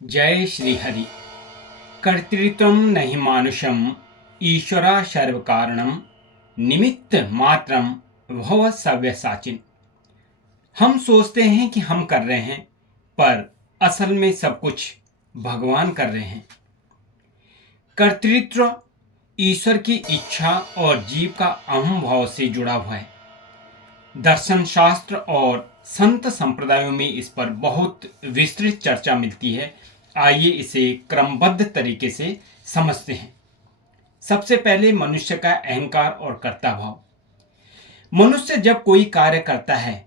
जय श्री हरि। कर्तृत्वं नहि मानुषम ईश्वरा सर्व कारणम निमित्त मात्रम भव सव्यसाचिन। हम सोचते हैं कि हम कर रहे हैं, पर असल में सब कुछ भगवान कर रहे हैं। कर्तृत्व ईश्वर की इच्छा और जीव का अहम भाव से जुड़ा हुआ है। दर्शन शास्त्र और संत संप्रदायों में इस पर बहुत विस्तृत चर्चा मिलती है। आइए इसे क्रमबद्ध तरीके से समझते हैं। सबसे पहले मनुष्य का अहंकार और कर्ता भाव। मनुष्य जब कोई कार्य करता है,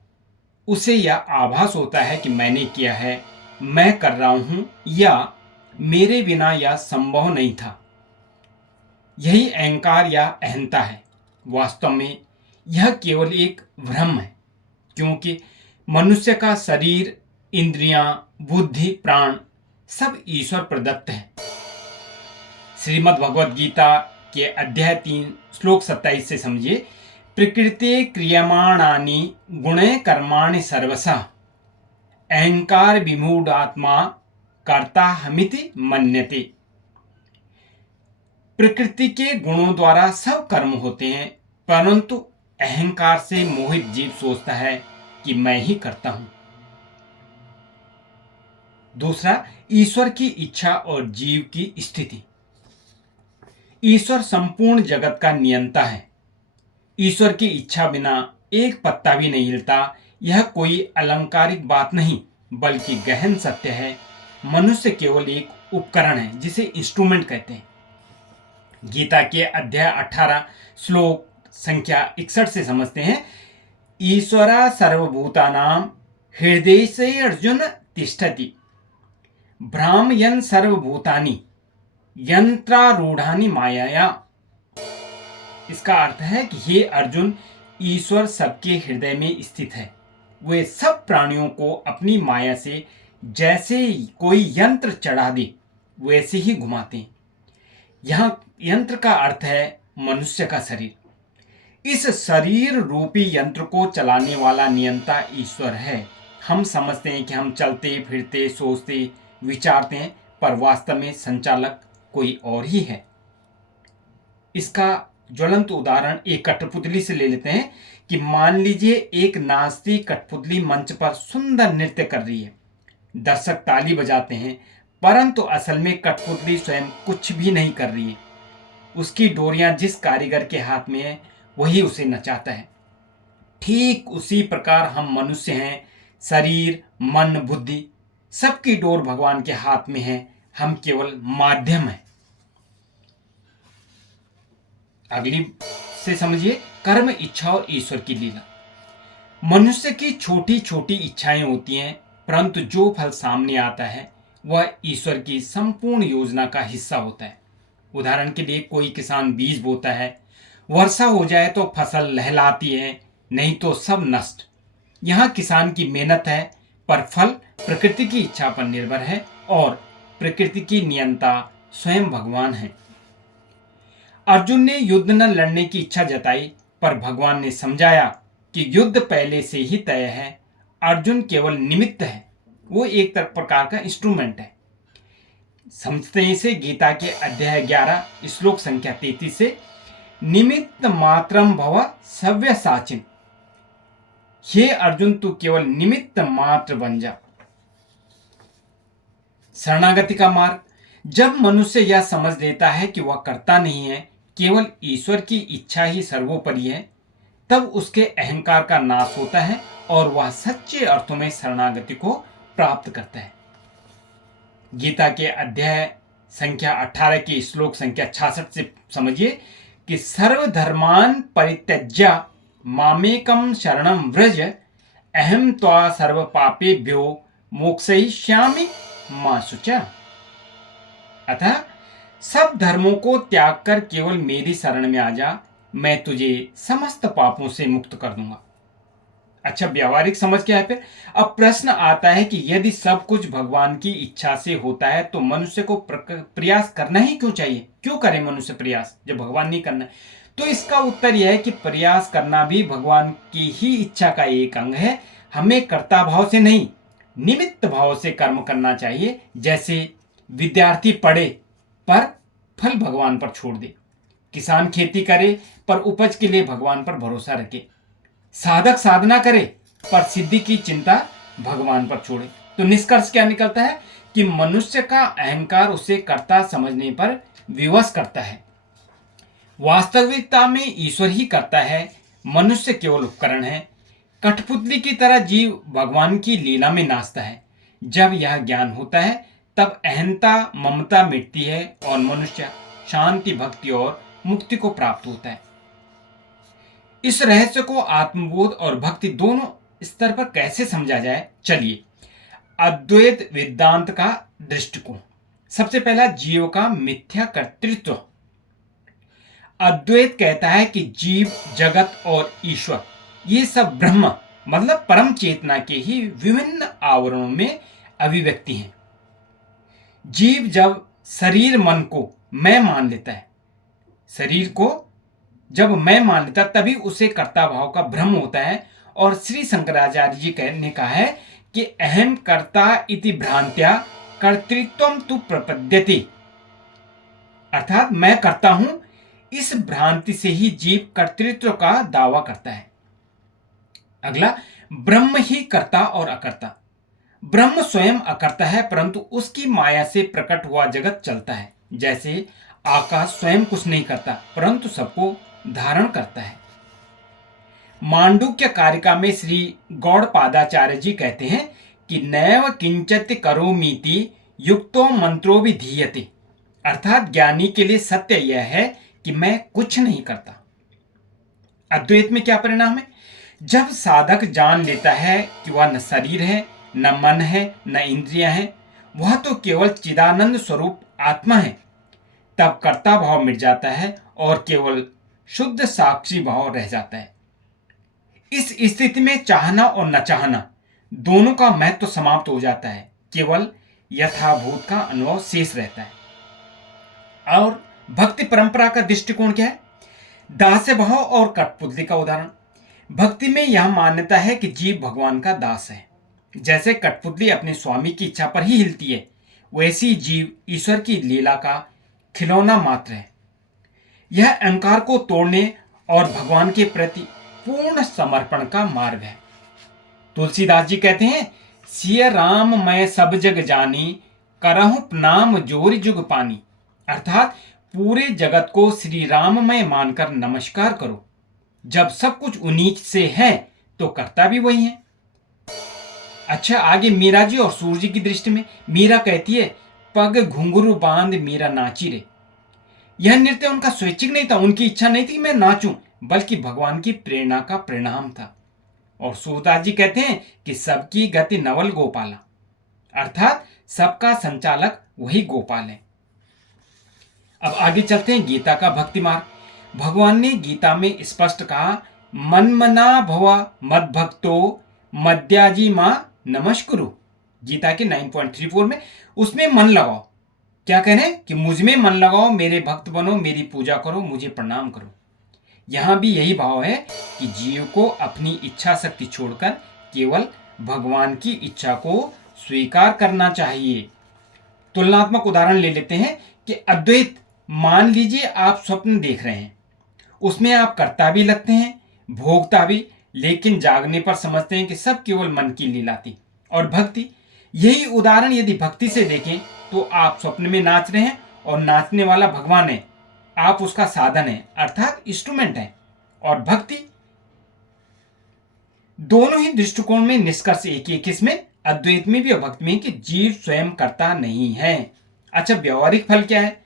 उसे यह आभास होता है कि मैंने किया है, मैं कर रहा हूं, या मेरे बिना यह संभव नहीं था। यही अहंकार या अहंता है। वास्तव में यह केवल एक भ्रम है, क्योंकि मनुष्य का शरीर, इंद्रियां, बुद्धि, प्राण सब ईश्वर प्रदत्त है। श्रीमद् भगवद गीता के अध्याय 3 श्लोक 27 से समझिए। प्रकृति क्रियमाणानि गुणे कर्माणि सर्वशः अहंकार विमूढ़ात्मा कर्ता हमिति मन्यते। प्रकृति के गुणों द्वारा सब कर्म होते हैं, परंतु अहंकार से मोहित जीव सोचता है कि मैं ही करता हूं। दूसरा, ईश्वर की इच्छा और जीव की स्थिति। ईश्वर संपूर्ण जगत का नियंता है। ईश्वर की इच्छा बिना एक पत्ता भी नहीं हिलता। यह कोई अलंकारिक बात नहीं, बल्कि गहन सत्य है। मनुष्य केवल एक उपकरण है, जिसे इंस्ट्रूमेंट कहते हैं। गीता के अध्याय 18 श्लोक संख्या 61 से समझते हैं। ईश्वरा सर्वभूतानां हृदय से अर्जुन तिष्ठति भ्रामयन् सर्वभूतानि यंत्रारूढ़ानि मायाया। इसका अर्थ है कि हे अर्जुन, ईश्वर सबके हृदय में स्थित है। वे सब प्राणियों को अपनी माया से जैसे कोई यंत्र चढ़ा दे वैसे ही घुमाते हैं। यहां यंत्र का अर्थ है मनुष्य का शरीर। इस शरीर रूपी यंत्र को चलाने वाला नियंता ईश्वर है। हम समझते हैं कि हम चलते फिरते, सोचते, विचारते हैं, पर वास्तव में संचालक कोई और ही है। इसका ज्वलंत उदाहरण एक कठपुतली से ले लेते हैं कि मान लीजिए एक नाचती कठपुतली मंच पर सुंदर नृत्य कर रही है। दर्शक ताली बजाते हैं, परंतु असल में कठपुतली स्वयं कुछ भी नहीं कर रही है। उसकी डोरियां जिस कारीगर के हाथ में है, वही उसे नचाता है। ठीक उसी प्रकार हम मनुष्य हैं। शरीर, मन, बुद्धि सबकी डोर भगवान के हाथ में है। हम केवल माध्यम हैं। अगली से समझिए, कर्म, इच्छा और ईश्वर की लीला। मनुष्य की छोटी छोटी इच्छाएं होती हैं, परंतु जो फल सामने आता है वह ईश्वर की संपूर्ण योजना का हिस्सा होता है। उदाहरण के लिए, कोई किसान बीज बोता है, वर्षा हो जाए तो फसल लहलाती है, नहीं तो सब नष्ट। यहाँ किसान की मेहनत है, पर फल प्रकृति की इच्छा पर निर्भर है, और प्रकृति की नियंता स्वयं भगवान है। अर्जुन ने युद्ध न लड़ने की इच्छा जताई, पर भगवान ने समझाया कि युद्ध पहले से ही तय है। अर्जुन केवल निमित्त है, वो एक प्रकार का इंस्ट्रूमेंट है। समझते हैं इसे गीता के अध्याय 11 श्लोक संख्या 33 से। निमित्त मात्रम भव सव्यसाचिन। हे अर्जुन, तू केवल निमित्त मात्र बन जा। शरणागति का मार्ग। जब मनुष्य यह समझ लेता है कि वह करता नहीं है, केवल ईश्वर की इच्छा ही सर्वोपरि है, तब उसके अहंकार का नाश होता है और वह सच्चे अर्थों में शरणागति को प्राप्त करता है। गीता के अध्याय संख्या 18 की श्लोक संख्या 66 से समझिए कि सर्वधर्मान परित्यज्य मामेकम शरणम व्रज अहम त्वा सर्व पापेभ्यो मोक्षयिष्यामि मा शुचा। अतः सब धर्मों को त्याग कर केवल मेरी शरण में आ जा, मैं तुझे समस्त पापों से मुक्त कर दूंगा। अच्छा, व्यावहारिक समझ क्या है फिर? अब प्रश्न आता है कि यदि सब कुछ भगवान की इच्छा से होता है, तो मनुष्य को प्रयास करना ही क्यों चाहिए? क्यों करे मनुष्य प्रयास जब भगवान नहीं करना है? तो इसका उत्तर यह है कि प्रयास करना भी भगवान की ही इच्छा का एक अंग है। हमें कर्ता भाव से नहीं, निमित्त भाव से कर्म करना चाहिए। जैसे विद्यार्थी पढ़े पर फल भगवान पर छोड़ दे, किसान खेती करे पर उपज के लिए भगवान पर भरोसा रखे, साधक साधना करे पर सिद्धि की चिंता भगवान पर छोड़े। तो निष्कर्ष क्या निकलता है कि मनुष्य का अहंकार उसे कर्ता समझने पर विवश करता है। वास्तविकता में ईश्वर ही करता है, मनुष्य केवल उपकरण है। कठपुतली की तरह जीव भगवान की लीला में नाचता है। जब यह ज्ञान होता है तब अहंता ममता मिटती है और मनुष्य शांति, भक्ति और मुक्ति को प्राप्त होता है। इस रहस्य को आत्मबोध और भक्ति दोनों स्तर पर कैसे समझा जाए, चलिए। अद्वैत वेदांत का दृष्टिकोण। सबसे पहला, जीव का मिथ्या कर्तृत्व। अद्वैत कहता है कि जीव, जगत और ईश्वर ये सब ब्रह्म मतलब परम चेतना के ही विभिन्न आवरणों में अभिव्यक्ति हैं। जीव जब शरीर मन को मैं मान लेता है, शरीर को जब मैं मान लेता तभी उसे कर्ता भाव का भ्रम होता है। और श्री शंकराचार्य जी ने कहा है कि अहम कर्ता इति भ्रांत्या कर्तृत्वम तु प्रपद्यते, अर्थात मैं करता हूं, इस भ्रांति से ही जीव कर्तृत्व का दावा करता है। अगला, ब्रह्म ही कर्ता और अकर्ता। ब्रह्म स्वयं अकर्ता है परंतु उसकी माया से प्रकट हुआ जगत चलता है। जैसे आकाश स्वयं कुछ नहीं करता परंतु सबको धारण करता है। मांडुक्य कारिका में श्री गौड़पादाचार्य जी कहते हैं कि नैव किंचित करोमीति युक्तो मंत्रो विधीयते, अर्थात ज्ञानी के लिए सत्य यह है कि मैं कुछ नहीं करता। अद्वैत में क्या परिणाम है? जब साधक जान लेता है कि वह न शरीर है, न मन है, न इंद्रियां हैं, वह तो केवल चिदानंद स्वरूप आत्मा है, तब कर्ता भाव मिट जाता है और केवल शुद्ध साक्षी भाव रह जाता है। इस स्थिति में चाहना और न चाहना दोनों का महत्व समाप्त हो जाता है, केवल यथाभूत का अनुभव शेष रहता है। और भक्ति परंपरा का दृष्टिकोण क्या है? दास्य भाव और कठपुतली का उदाहरण। भक्ति में यह मान्यता है कि जीव भगवान का दास है। जैसे कठपुतली अपने स्वामी की इच्छा पर ही हिलती है, वैसी जीव ईश्वर की लीला का खिलौना मात्र है। यह अहंकार को तोड़ने और भगवान के प्रति पूर्ण समर्पण का मार्ग है। तुलसीदास जी कहते हैं, सिय राम मैं सब जग जानी, करहु नाम जोरि जुग पानी, अर्थात पूरे जगत को श्री राममय मानकर नमस्कार करो। जब सब कुछ उन्हीं से है तो करता भी वही है। अच्छा, आगे मीरा जी और सूर्य जी की दृष्टि में मीरा कहती है, पग घुंघरू बांध मीरा नाची रे। यह नृत्य उनका स्वैच्छिक नहीं था, उनकी इच्छा नहीं थी कि मैं नाचूं, बल्कि भगवान की प्रेरणा का परिणाम था। और सूरदास जी कहते हैं कि सबकी गति नवल गोपाला, अर्थात सबका संचालक वही गोपाल है। अब आगे चलते हैं गीता का भक्ति मार्ग। भगवान ने गीता में स्पष्ट कहा, मनमना भवा मद भक्तो मद्याजी मां नमस्कुरु। गीता के 9.34 में उसमें मन लगाओ। क्या कह रहे हैं कि मुझ में मन लगाओ, मेरे भक्त बनो, मेरी पूजा करो, मुझे प्रणाम करो। यहां भी यही भाव है कि जीव को अपनी इच्छा शक्ति छोड़कर केवल भगवान की इच्छा को स्वीकार करना चाहिए। तुलनात्मक उदाहरण ले लेते हैं कि अद्वैत, मान लीजिए आप स्वप्न देख रहे हैं, उसमें आप कर्ता भी लगते हैं, भोगता भी, लेकिन जागने पर समझते हैं कि सब केवल मन की लीला थी। और भक्ति, यही उदाहरण यदि भक्ति से देखें तो आप स्वप्न में नाच रहे हैं और नाचने वाला भगवान है, आप उसका साधन है, अर्थात इंस्ट्रूमेंट है। और भक्ति, दोनों ही दृष्टिकोण में निष्कर्ष एक ही, किसमें? अद्वैत में भी और भक्ति में, कि जीव स्वयं कर्ता नहीं है। अच्छा, व्यवहारिक फल क्या है?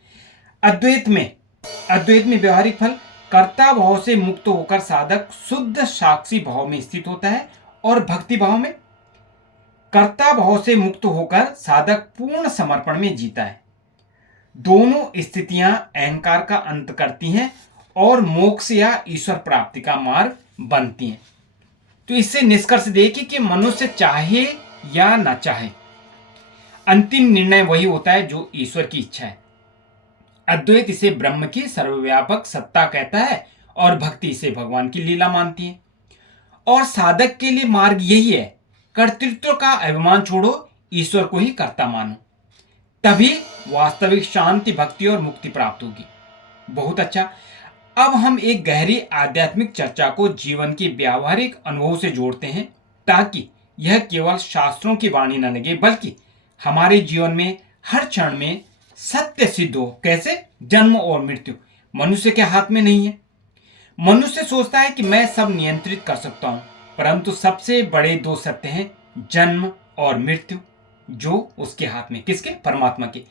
अद्वैत में व्यवहारिक फल, कर्ता भाव से मुक्त होकर साधक शुद्ध साक्षी भाव में स्थित होता है। और भक्ति भाव में कर्ता भाव से मुक्त होकर साधक पूर्ण समर्पण में जीता है। दोनों स्थितियां अहंकार का अंत करती हैं और मोक्ष या ईश्वर प्राप्ति का मार्ग बनती हैं। तो इससे निष्कर्ष देखिए कि मनुष्य चाहे या न चाहे, अंतिम निर्णय वही होता है जो ईश्वर की इच्छा है। अद्वैत इसे ब्रह्म की सर्वव्यापक सत्ता कहता है और भक्ति इसे भगवान की लीला मानती है। और साधक के लिए मार्ग यही है कर्तृत्व का अभिमान छोड़ो, ईश्वर को ही कर्ता मानो, तभी वास्तविक शांति, भक्ति और मुक्ति प्राप्त होगी। बहुत अच्छा। अब हम एक गहरी आध्यात्मिक चर्चा को जीवन के व्यावहारिक अनुभव से जोड़ते हैं, ताकि यह केवल शास्त्रों की वाणी न लगे, बल्कि हमारे जीवन में हर क्षण में सत्य सिद्ध हो। कैसे? जन्म और मृत्यु मनुष्य के हाथ में नहीं है। मनुष्य सोचता है कि मैं सब नियंत्रित कर सकता हूं, परंतु सबसे बड़े दो सत्य हैं, जन्म और मृत्यु, जो उसके हाथ में। किसके? परमात्मा के।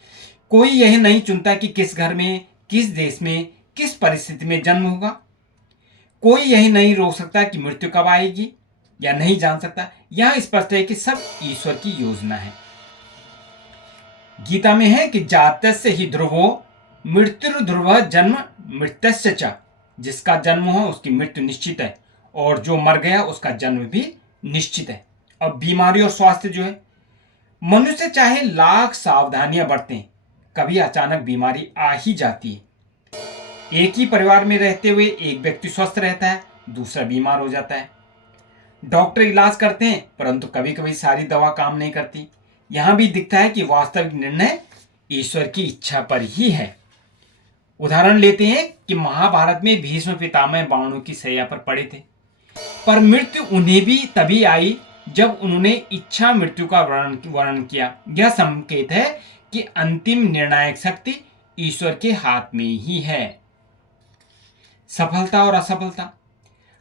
कोई यह नहीं चुनता कि किस घर में, किस देश में, किस परिस्थिति में जन्म होगा। कोई यही नहीं रोक सकता कि मृत्यु कब आएगी, या नहीं जान सकता। यह स्पष्ट है कि सब ईश्वर की योजना है। गीता में है कि जातस्य ही ध्रुवो मृत्युर्ध्रुव जन्म मृत्यस्य च। जिसका जन्म हो उसकी मृत्यु निश्चित है, और जो मर गया उसका जन्म भी निश्चित है। अब बीमारी और स्वास्थ्य जो है, मनुष्य चाहे लाख सावधानियां बरतें, कभी अचानक बीमारी आ ही जाती है। एक ही परिवार में रहते हुए एक व्यक्ति स्वस्थ रहता है, दूसरा बीमार हो जाता है। डॉक्टर इलाज करते हैं, परंतु कभी कभी सारी दवा काम नहीं करती। यहां भी दिखता है कि वास्तविक निर्णय ईश्वर की इच्छा पर ही है। उदाहरण लेते हैं कि महाभारत में भीष्म पितामह बाणों की सैया पर पड़े थे, पर मृत्यु उन्हें भी तभी आई जब उन्होंने इच्छा मृत्यु का वर्णन किया। यह संकेत है कि अंतिम निर्णायक शक्ति ईश्वर के हाथ में ही है। सफलता और असफलता,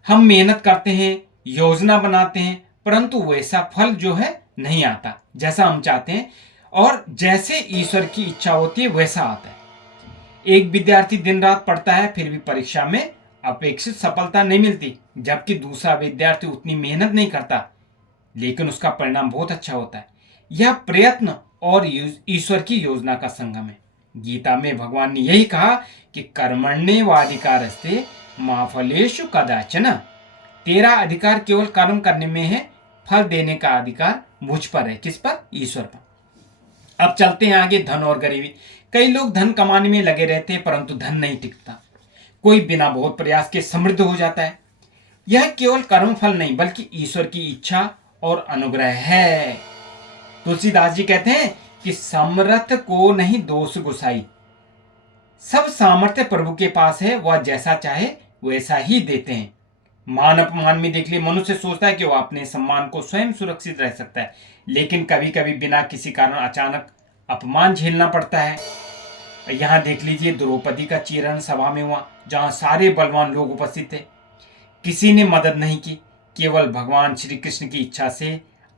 हम मेहनत करते हैं, योजना बनाते हैं, परंतु वैसा फल जो है नहीं आता जैसा हम चाहते हैं, और जैसे ईश्वर की इच्छा होती है वैसा आता है। एक विद्यार्थी दिन रात पढ़ता है, फिर भी परीक्षा में अपेक्षित सफलता नहीं मिलती, जबकि दूसरा विद्यार्थी उतनी मेहनत नहीं करता, लेकिन उसका परिणाम बहुत अच्छा होता है। यह प्रयत्न और ईश्वर की योजना का संगम है। गीता में भगवान ने यही कहा कि कर्मण्येवाधिकारस्ते मा फलेषु कदाचन। तेरा अधिकार केवल कर्म करने में है, फल देने का अधिकार मुझ पर है। किस पर? ईश्वर पर। अब चलते हैं आगे, धन और गरीबी। कई लोग धन कमाने में लगे रहते हैं, परंतु धन नहीं टिकता। कोई बिना बहुत प्रयास के समृद्ध हो जाता है। यह केवल कर्म फल नहीं, बल्कि ईश्वर की इच्छा और अनुग्रह है। तुलसीदास जी कहते हैं कि समर्थ को नहीं दोष गुसाई, सब सामर्थ्य प्रभु के पास है, वह जैसा चाहे वैसा ही देते हैं। मान अपमान में देख लिए, मनुष्य सोचता है कि वह अपने सम्मान को स्वयं सुरक्षित रह सकता है, लेकिन कभी कभी बिना किसी कारण अचानक अपमान झेलना पड़ता है। यहां देख लीजिए, द्रौपदी का चीरहरण सभा में हुआ, जहां सारे बलवान लोग उपस्थित थे। किसी ने मदद नहीं की, केवल भगवान श्री कृष्ण की इच्छा से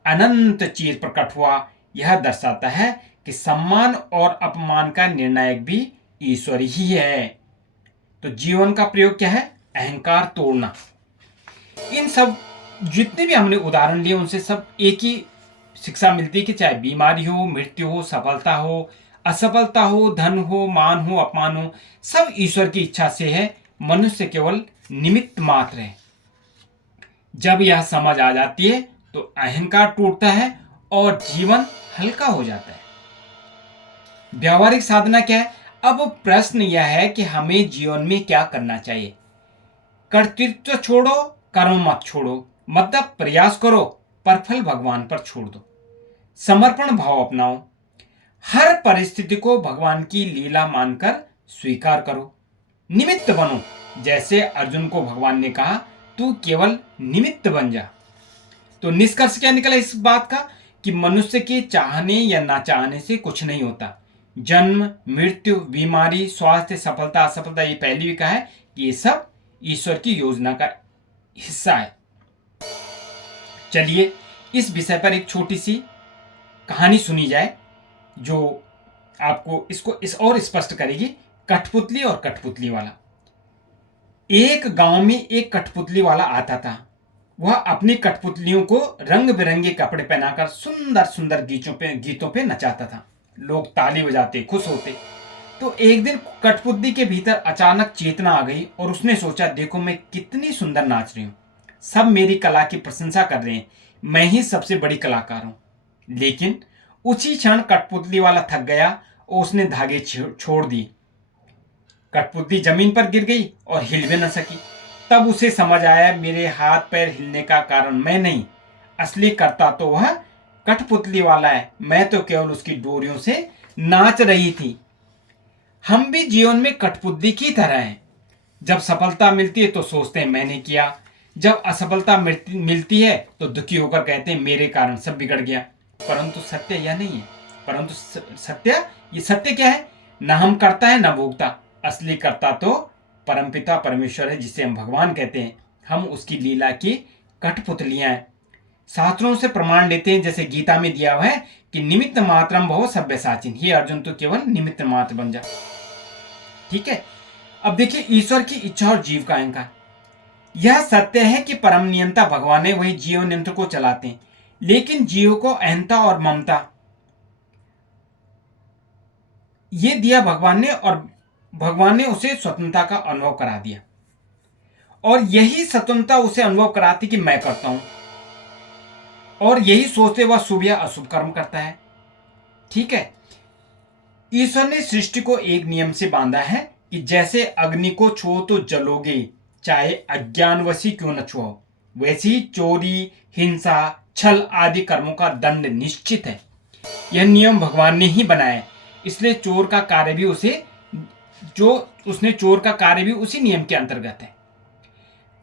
अनंत चीर प्रकट हुआ। यह दर्शाता है कि सम्मान और अपमान का निर्णायक भी ईश्वर ही है। तो जीवन का प्रयोग क्या है? अहंकार तोड़ना। इन सब जितने भी हमने उदाहरण लिए, उनसे सब एक ही शिक्षा मिलती है कि चाहे बीमारी हो, मृत्यु हो, सफलता हो, असफलता हो, धन हो, मान हो, अपमान हो, सब ईश्वर की इच्छा से है। मनुष्य केवल निमित्त मात्र है। जब यह समझ आ जाती है तो अहंकार टूटता है और जीवन हल्का हो जाता है। व्यावहारिक साधना क्या है? अब प्रश्न यह है कि हमें जीवन में क्या करना चाहिए। कर्तृत्व छोड़ो, कर्म मत छोड़ो, मतलब प्रयास करो पर फल भगवान पर छोड़ दो। समर्पण भाव अपनाओ, हर परिस्थिति को भगवान की लीला मानकर स्वीकार करो। निमित्त बनो, जैसे अर्जुन को भगवान ने कहा तू केवल निमित्त बन जा। तो निष्कर्ष क्या निकला इस बात का कि मनुष्य के चाहने या ना चाहने से कुछ नहीं होता। जन्म, मृत्यु, बीमारी, स्वास्थ्य, सफलता, असफलता, ये पहले भी कहा है कि ये सब ईश्वर की योजना का हिस्सा है। चलिए इस विषय पर एक छोटी सी कहानी सुनी जाए, जो आपको इसको इस और स्पष्ट करेगी। कठपुतली और कठपुतली वाला। एक गांव में एक कठपुतली वाला आता था। वह अपनी कठपुतलियों को रंग बिरंगे कपड़े पहनाकर सुंदर सुंदर गीतों पे नचाता था। लोग ताली बजाते, खुश होते। तो एक दिन कठपुतली के भीतर अचानक चेतना आ गई और उसने सोचा, देखो मैं कितनी सुंदर नाच रही हूं, सब मेरी कला की प्रशंसा कर रहे हैं, मैं ही सबसे बड़ी कलाकार हूं। लेकिन उसी क्षण कठपुतली वाला थक गया और उसने धागे छोड़ दिए। कठपुतली जमीन पर गिर गई और हिल भी न सकी। तब उसे समझ आया, मेरे हाथ पैर हिलने का कारण मैं नहीं, असली कर्ता तो वह कठपुतली वाला है, मैं तो केवल उसकी डोरियों से नाच रही थी। हम भी जीवन में कठपुतली की तरह हैं। जब सफलता मिलती है तो सोचते हैं मैंने किया, जब असफलता मिलती है तो दुखी होकर कहते हैं मेरे कारण सब बिगड़ गया। परंतु सत्य यह नहीं है। परंतु सत्य क्या है? न हम करता है न भोगता। असली कर्ता तो परमपिता परमेश्वर है, जिसे हम भगवान कहते हैं। हम उसकी लीला की कठपुतलियां हैं। शास्त्रों से प्रमाण लेते हैं, जैसे गीता में दिया हुआ है कि निमित्त मात्रम भव सब्यसाचिन। हे अर्जुन, तो केवल निमित्त मात्र बन जा। ठीक है। अब देखिए, ईश्वर की इच्छा और जीव का अहंकार। यह सत्य है कि परम नियंता भगवान है, वही जीवन यंत्र को चलाते हैं। लेकिन जीव को अहंता और ममता ये दिया भगवान ने, और भगवान ने उसे स्वतंत्रता का अनुभव करा दिया। और यही स्वतंत्रता उसे अनुभव कराती कि मैं करता हूं, और यही सोचते वह शुभ या अशुभ कर्म करता है। ठीक है। ईश्वर ने सृष्टि को एक नियम से बांधा है कि जैसे अग्नि को छुओ तो जलोगे, चाहे अज्ञानवशी क्यों न छुओ। वैसे ही चोरी, हिंसा, छल आदि कर्मों का दंड निश्चित है। यह नियम भगवान ने ही बनाया है, इसलिए चोर का कार्य भी चोर का कार्य भी उसी नियम के अंतर्गत है।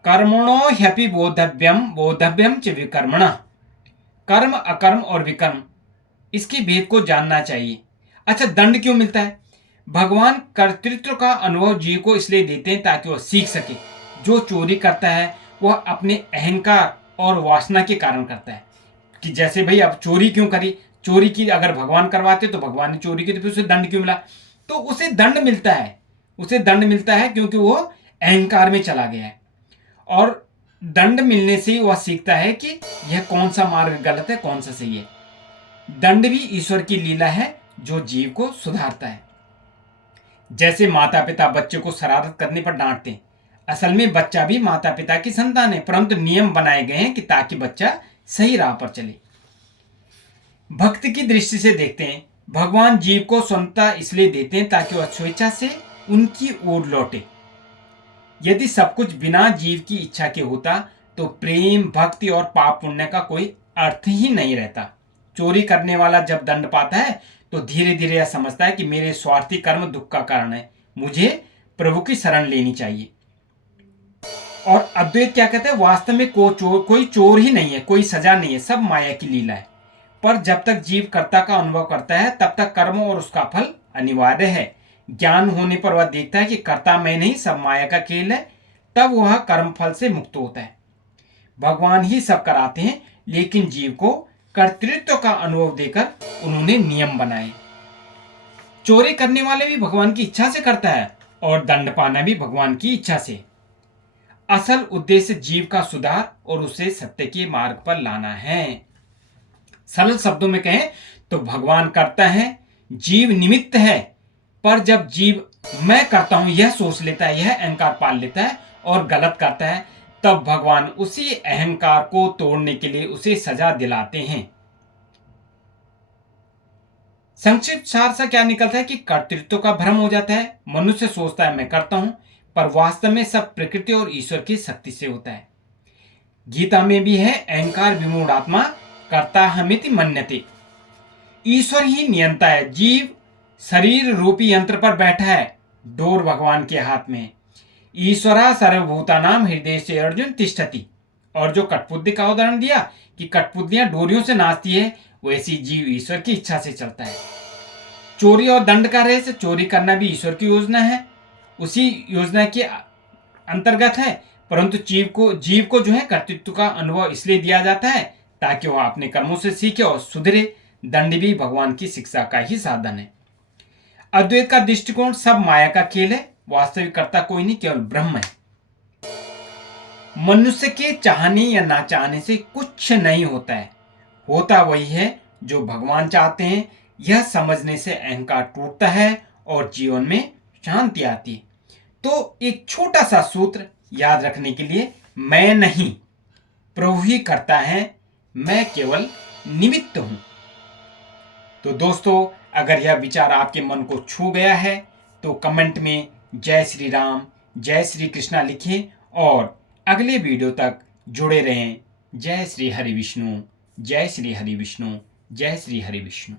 कर्मणो ह्यपि बोधव्यम च विकर्मण। कर्म, अकर्म और विकर्म, इसके भेद को जानना चाहिए। अच्छा, दंड क्यों मिलता है? भगवान कर्तृत्व का अनुभव जीव को इसलिए देते हैं ताकि वह सीख सके। जो चोरी करता है वह अपने अहंकार और वासना के कारण करता है। कि जैसे भाई अब चोरी क्यों करी, चोरी की अगर भगवान करवाते तो भगवान ने चोरी की, तो फिर उसे दंड क्यों मिला? तो उसे दंड मिलता है क्योंकि वो अहंकार में चला गया है। और दंड मिलने से वह सीखता है कि यह कौन सा मार्ग गलत है, कौन सा सही है। दंड भी ईश्वर की लीला है जो जीव को सुधारता है। जैसे माता पिता बच्चे को शरारत करने पर डांटते हैं, असल में बच्चा भी माता पिता की संतान है, परंतु नियम बनाए गए हैं कि ताकि बच्चा सही राह पर चले। भक्त की दृष्टि से देखते हैं, भगवान जीव को स्वतंत्रता इसलिए देते हैं ताकि वह स्वेच्छा से उनकी ओर लौटे। यदि सब कुछ बिना जीव की इच्छा के होता तो प्रेम, भक्ति और पाप पुण्य का कोई अर्थ ही नहीं रहता। चोरी करने वाला जब दंड पाता है तो धीरे धीरे यह समझता है कि मेरे स्वार्थी कर्म दुख का कारण है, मुझे प्रभु की शरण लेनी चाहिए। और अद्वैत क्या कहते हैं? वास्तव में कोई चोर ही नहीं है, कोई सजा नहीं है, सब माया की लीला है। पर जब तक जीव कर्ता का अनुभव करता है तब तक कर्म और उसका फल अनिवार्य है। ज्ञान होने पर वह देखता है कि कर्ता मैं नहीं, सब माया का खेल है, तब वह कर्म फल से मुक्त होता है। भगवान ही सब कराते हैं, लेकिन जीव को कर्तृत्व का अनुभव देकर उन्होंने नियम बनाए। चोरी करने वाले भी भगवान की इच्छा से करता है और दंड पाना भी भगवान की इच्छा से। असल उद्देश्य जीव का सुधार और उसे सत्य के मार्ग पर लाना है। सरल शब्दों में कहें तो भगवान करता है, जीव निमित्त है। पर जब जीव मैं करता हूं यह सोच लेता है, यह अहंकार पाल लेता है और गलत करता है, तब भगवान उसी अहंकार को तोड़ने के लिए उसे सजा दिलाते हैं। संक्षिप्त सार से क्या निकलता है कि कर्तृत्व का भ्रम हो जाता है। मनुष्य सोचता है मैं करता हूं, पर वास्तव में सब प्रकृति और ईश्वर की शक्ति से होता है। गीता में भी है, अहंकार विमूढ़ आत्मा कर्ता हमिति मन्यते। ईश्वर ही नियंता है, जीव शरीर रूपी यंत्र पर बैठा है, डोर भगवान के हाथ में। ईश्वरा सर्वभूतानाम हृदय से अर्जुन तिष्ठति। और जो कठपुतली का उदाहरण दिया कि कठपुतलियां डोरियों से नाचती है, वैसी जीव ईश्वर की इच्छा से चलता है। चोरी और दंड का रहस्य, चोरी करना भी ईश्वर की योजना है, उसी योजना के अंतर्गत है। परंतु जीव को जो है कर्तृत्व का अनुभव इसलिए दिया जाता है ताकि वह अपने कर्मों से सीखे और सुधरे। दंड भी भगवान की शिक्षा का ही साधन है। अद्वैत का दृष्टिकोण सब माया का खेल है, वास्तविक कर्ता कोई नहीं, केवल ब्रह्म है। मनुष्य के चाहने या ना चाहने से कुछ नहीं होता है, होता वही है जो भगवान चाहते हैं। यह समझने से अहंकार टूटता है और जीवन में शांति आती है। तो एक छोटा सा सूत्र याद रखने के लिए, मैं नहीं, प्रभु ही करता है, मैं केवल निमित्त हूं। तो दोस्तों, अगर यह विचार आपके मन को छू गया है तो कमेंट में जय श्री राम, जय श्री कृष्णा लिखें और अगले वीडियो तक जुड़े रहें। जय श्री हरि विष्णु। जय श्री हरि विष्णु, जय श्री हरि विष्णु।